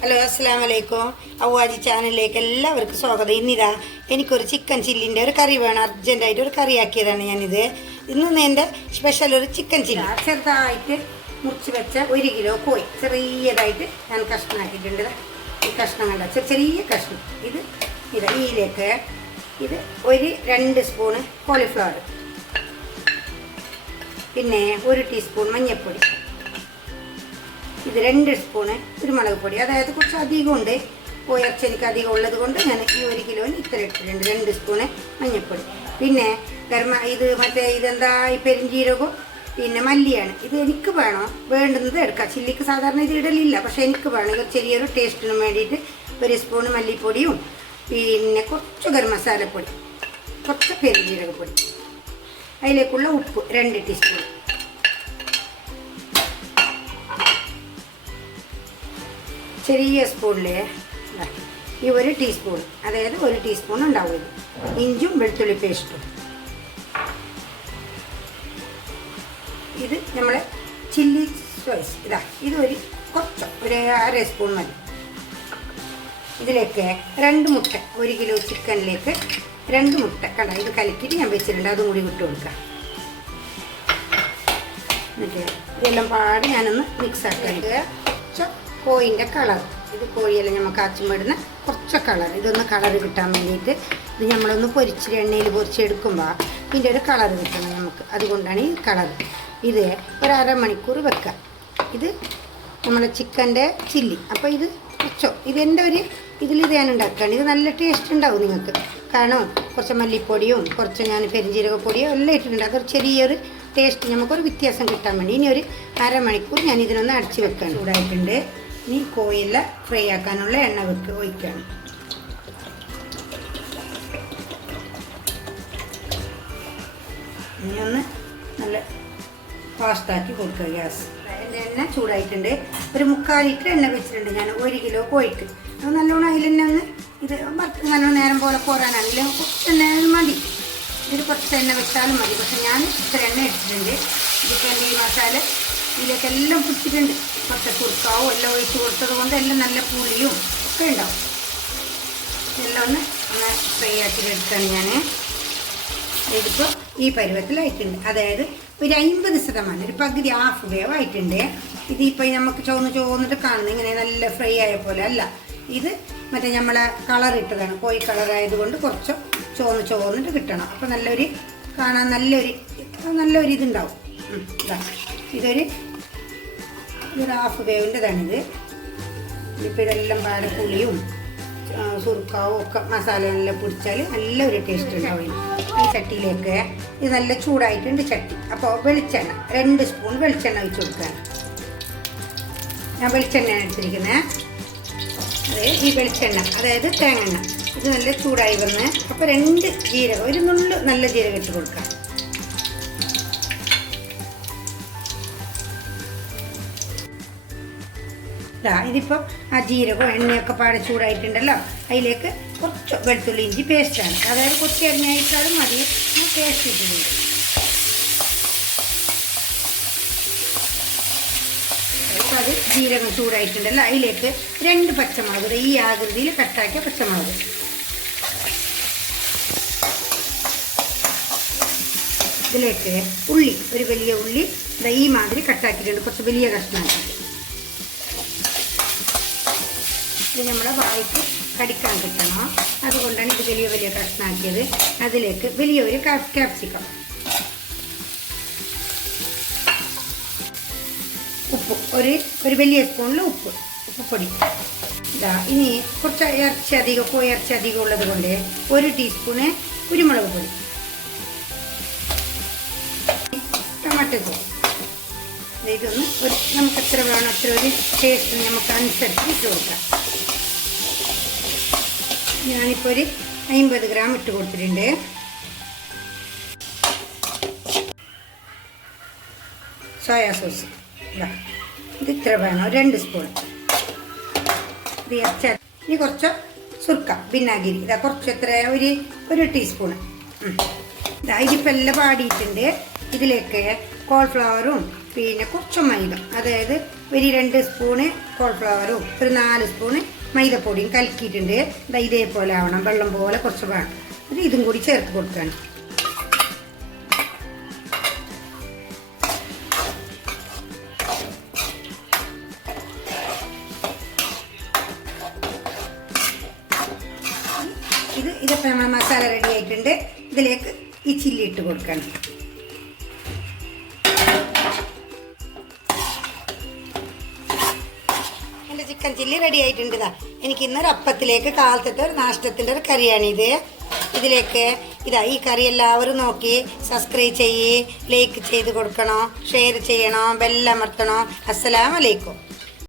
Hello, അസ്സലാമു അലൈക്കും. അവ്വാജി ചാനലിലേക്ക് എല്ലാവർക്കും സ്വാഗതം. ഇന്നിതാ എനിക്കൊരു ചിക്കൻ ചില്ലിൻ്റെ ഒരു കറി വേണം, അർജൻറ്റായിട്ട് ഒരു കറി ആക്കിയതാണ് ഞാനിത്. ഇന്ന് എൻ്റെ സ്പെഷ്യൽ ഒരു ചിക്കൻ ചില്ലി. ചെറുതായിട്ട് മുറിച്ച് വെച്ച 1 കിലോ കോഴി ചെറിയതായിട്ട് ഞാൻ കഷ്ണമാക്കിയിട്ടുണ്ട്. ഈ കഷ്ണം കണ്ട ചെറിയ കഷ്ണം. ഇതിലേക്ക് ഇത് 2 സ്പൂണ് കോളിഫ്ലവർ, പിന്നെ 1 ടീസ്പൂൺ മഞ്ഞൾപ്പൊടി, ഇത് 2 സ്പൂണ് കുരുമുളക് പൊടി. അതായത് കുറച്ച് അധികം ഉണ്ട്, കോയിറച്ചി എനിക്ക് അധികം ഉള്ളത് കൊണ്ട് ഞാൻ ഈ 1 കിലോന് ഇത്ര ഇട്ടിട്ടുണ്ട്. 2 സ്പൂണ് മഞ്ഞൾപ്പൊടി, പിന്നെ ഇതെന്താ ഈ പെരിഞ്ചീരകവും പിന്നെ മല്ലിയാണ്. ഇത് എനിക്ക് വേണ്ടുന്നത് എടുക്കാം. ചില്ലിക്ക് സാധാരണ ഇത് ഇടലില്ല, പക്ഷെ എനിക്ക് വേണം. ഇത് ചെറിയൊരു ടേസ്റ്റിന് വേണ്ടിയിട്ട് 1 സ്പൂണ് മല്ലിപ്പൊടിയും പിന്നെ കുറച്ച് ഗരം മസാലപ്പൊടി, കുറച്ച് പെരിഞ്ചീരകപ്പൊടി, അതിലേക്കുള്ള ഉപ്പ് 2 ടീസ്പൂൺ, ചെറിയ സ്പൂണിൽ ഈ 1 ടീസ്പൂൺ, അതായത് 1 ടീസ്പൂൺ ഉണ്ടാവും ഇത് ഇഞ്ചും വെളുത്തുള്ളി പേസ്റ്റും. ഇത് നമ്മളെ ചില്ലി സോസ്. ഇത് കുറച്ച് 1/2 സ്പൂൺ മതി. ഇതിലേക്ക് 2 മുട്ട, 1 കിലോ ചിക്കനിലേക്ക് 2 മുട്ട കണ്ട ഇത് കലക്കിയിട്ട് ഞാൻ വെച്ചിട്ടുണ്ട്, അതും കൂടി വിട്ട് കൊടുക്കാം. എന്നിട്ട് ഇതെല്ലാം പാടി ഞാനൊന്ന് മിക്സ് ആക്കിയിട്ട് കുറച്ച് കോഴിൻ്റെ കളർ, ഇത് കോഴിയെല്ലാം നമുക്ക് ആച്ചുമിടുന്ന കുറച്ച് കളർ, ഇതൊന്ന് കളർ കിട്ടാൻ വേണ്ടിയിട്ട് ഇത് നമ്മളൊന്ന് എണ്ണയിൽ പൊരിച്ചെടുക്കുമ്പോൾ ഇതിൻ്റെ ഒരു കളർ കിട്ടണം നമുക്ക്. അതുകൊണ്ടാണ് ഈ കളർ. ഇത് ഒരു അരമണിക്കൂർ വെക്കാം. ഇത് നമ്മുടെ ചിക്കൻ്റെ ചില്ലി. അപ്പോൾ ഇത് ഇതെൻ്റെ ഇത് ഞാൻ ഉണ്ടാക്കുകയാണ്. ഇത് നല്ല ടേസ്റ്റ് ഉണ്ടാവും നിങ്ങൾക്ക്. കാരണം കുറച്ച് മല്ലിപ്പൊടിയും കുറച്ച് ഞാൻ പെരിഞ്ജീരകപ്പൊടിയും എല്ലാം ഇട്ടിട്ടുണ്ട്. അതൊരു ചെറിയൊരു ടേസ്റ്റ്, നമുക്കൊരു വ്യത്യാസം കിട്ടാൻ വേണ്ടി. ഇനി ഒരു അരമണിക്കൂർ ഞാൻ ഇതിനൊന്ന് അടച്ച് വെക്കാൻ. ചൂടായിട്ടുണ്ട്. ഇനി കോഴിയെല്ലാം ഫ്രൈ ആക്കാനുള്ള എണ്ണ ഒഴിക്കണം. ഇനി ഒന്ന് നല്ല ഫാസ്റ്റാക്കി കൊടുക്കുക ഗ്യാസ്. അതിൻ്റെ എണ്ണ ചൂടായിട്ടുണ്ട്. ഒരു 3/4 ലിറ്റർ എണ്ണ വെച്ചിട്ടുണ്ട് ഞാൻ 1 കിലോ കോഴിക്ക്. അത് നല്ലോണം അതിൽ തന്നെ ഒന്ന് ഇത് നല്ലോണം നേരം പോലെ പോരാനാണ്. ഇല്ല കുറച്ച് എണ്ണ മതി, ഇതിൽ കുറച്ച് എണ്ണ വെച്ചാലും മതി. പക്ഷെ ഞാൻ ഇത്ര എണ്ണ എടുത്തിട്ടുണ്ട്. ഇതിപ്പോൾ എൻ്റെ ഈ മസാല ഇതിലേക്കെല്ലാം പിടിച്ചിട്ടുണ്ട്. കുറച്ച് കുറുക്കാവും എല്ലാം ഒഴിച്ച് കൊടുത്തത് കൊണ്ട് എല്ലാം നല്ല പുളിയും ഒക്കെ ഉണ്ടാവും. എല്ലാം ഒന്ന് ഫ്രൈ ആക്കി എടുക്കുകയാണ് ഞാൻ. ഇതിപ്പോൾ ഈ പരുവത്തിലായിട്ടുണ്ട്. അതായത് ഒരു 50%, ഒരു പകുതി ഹാഫ് വേവ് ആയിട്ടുണ്ട്. ഇതിപ്പോൾ നമുക്ക് ചോന്നിട്ട് കാണുന്നത് ഇങ്ങനെ നല്ല ഫ്രൈ ആയ പോലെ അല്ല. ഇത് മറ്റേ നമ്മളെ കളർ ഇട്ടതാണ്, കോഴി കളറായതുകൊണ്ട് കുറച്ച് ചോന്നിട്ട് കിട്ടണം. അപ്പോൾ കാണാൻ നല്ലൊരു ഇതുണ്ടാവും. ഇതൊരു ഹാഫ് വേവിൻ്റെതാണിത്. ഇപ്പോൾ ഇതെല്ലാം പാടെ പുളിയും സുറുക്കാവും ഒക്കെ മസാലയെല്ലാം പിടിച്ചാൽ നല്ലൊരു ടേസ്റ്റ് ഉണ്ടാവും. ഈ ചട്ടിയിലേക്ക് ഇത് നല്ല ചൂടായിട്ടുണ്ട് ചട്ടി. അപ്പോൾ വെളിച്ചെണ്ണ 2 സ്പൂൺ വെളിച്ചെണ്ണ ഒഴിച്ച് കൊടുക്കുകയാണ്. ഞാൻ വെളിച്ചെണ്ണയാണ് എടുത്തിരിക്കുന്നത്. ഈ വെളിച്ചെണ്ണ അതായത് തേങ്ങെണ്ണ ഇത് നല്ല ചൂടായി വന്ന് അപ്പോൾ 2 ജീരകം, ഒരു നുള്ളു നല്ല ജീരകം ഇട്ട് കൊടുക്കാം. ഇതിപ്പോൾ ആ ജീരകവും എണ്ണയൊക്കെ പാടെ ചൂടായിട്ടുണ്ടല്ലോ. അതിലേക്ക് കുറച്ച് വെളുത്തുള്ളി ഇഞ്ചി പേസ്റ്റാണ്, അതായത് കുറച്ച് എണ്ണയായിട്ടാലും മതി. പേസ്റ്റ് ഇട്ടിട്ടുണ്ട്. അത് ജീരകം ചൂടായിട്ടുണ്ടല്ലോ. അതിലേക്ക് 2 പച്ചമുളക്, ഈ ആകൃതിയിൽ കട്ടാക്കിയ പച്ചമുളക്, ഇതിലേക്ക് ഉള്ളി, ഒരു വലിയ ഉള്ളി ഈ മാതിരി കട്ടാക്കിയിട്ടുണ്ട്, കുറച്ച് വലിയ കഷ്ണമാക്കി. ഇത് നമ്മുടെ വായ്ക്ക് കടിക്കാൻ കിട്ടണം, അതുകൊണ്ടാണ് ഇത് വലിയ കഷ്ണമാക്കിയത്. അതിലേക്ക് വലിയൊരു ക്യാപ്സിക്കം, ഉപ്പ്, ഒരു വലിയ സ്പൂണിൽ ഉപ്പുപൊടി. ഇനി കുറച്ച് കോഴി ഇറച്ചി അധികം ഉള്ളത് കൊണ്ട് 1 ടീസ്പൂണ് കുരുമുളക് പൊടി, ടൊമാറ്റോ സോസ്. ഇതൊന്ന് നമുക്ക് എത്ര വേണം അത്ര ഒരു ടേസ്റ്റ് നമുക്ക് അനുസരിച്ച് ഇട്ട് കൊടുക്കാം. ഞാനിപ്പോൾ ഒരു 50 ഗ്രാം ഇട്ട് കൊടുത്തിട്ടുണ്ട്. സോയാ സോസ് ഇത് ഇത്ര വേണം, 2 സ്പൂൺ. ഇത് ഇനി കുറച്ച് സുർക്ക, വിനാഗിരി, കുറച്ച് എത്ര ഒരു ടീസ്പൂണ്. ഇതിപ്പോൾ എല്ലാം പാടിയിട്ടുണ്ട്. ഇതിലേക്ക് കോൺഫ്ലവറും പിന്നെ കുറച്ച് മൈദ, അതായത് ഒരു 2 സ്പൂണ് കോൺഫ്ലവറും ഒരു 4 സ്പൂണ് മൈദപ്പൊടിയും കലക്കിയിട്ടുണ്ട്. ഇതേപോലെ ആവണം, വെള്ളം പോലെ കുറച്ച് വേണം. ഒരു ഇതും കൂടി ചേർത്ത് കൊടുക്കണം. ഇതിപ്പോൾ നമ്മൾ മസാല റെഡി ആയിട്ടുണ്ട്. ഇതിലേക്ക് ഈ ചില്ലി ഇട്ട് കൊടുക്കണം. എൻ്റെ ചിക്കൻ ചില്ലി റെഡി ആയിട്ടുണ്ട്. എനിക്ക് ഇന്നൊരു അപ്പത്തിലേക്ക് കാലത്തെ ഒരു നാഷ്ടത്തിൻ്റെ ഒരു കറിയാണിത്. ഇതിലേക്ക് ഈ കറി എല്ലാവരും നോക്കി സബ്സ്ക്രൈബ് ചെയ്യ്, ലൈക്ക് ചെയ്ത് കൊടുക്കണോ, ഷെയർ ചെയ്യണോ, ബെല്ലമർത്തണോ. അസ്സലാമു അലൈക്കും.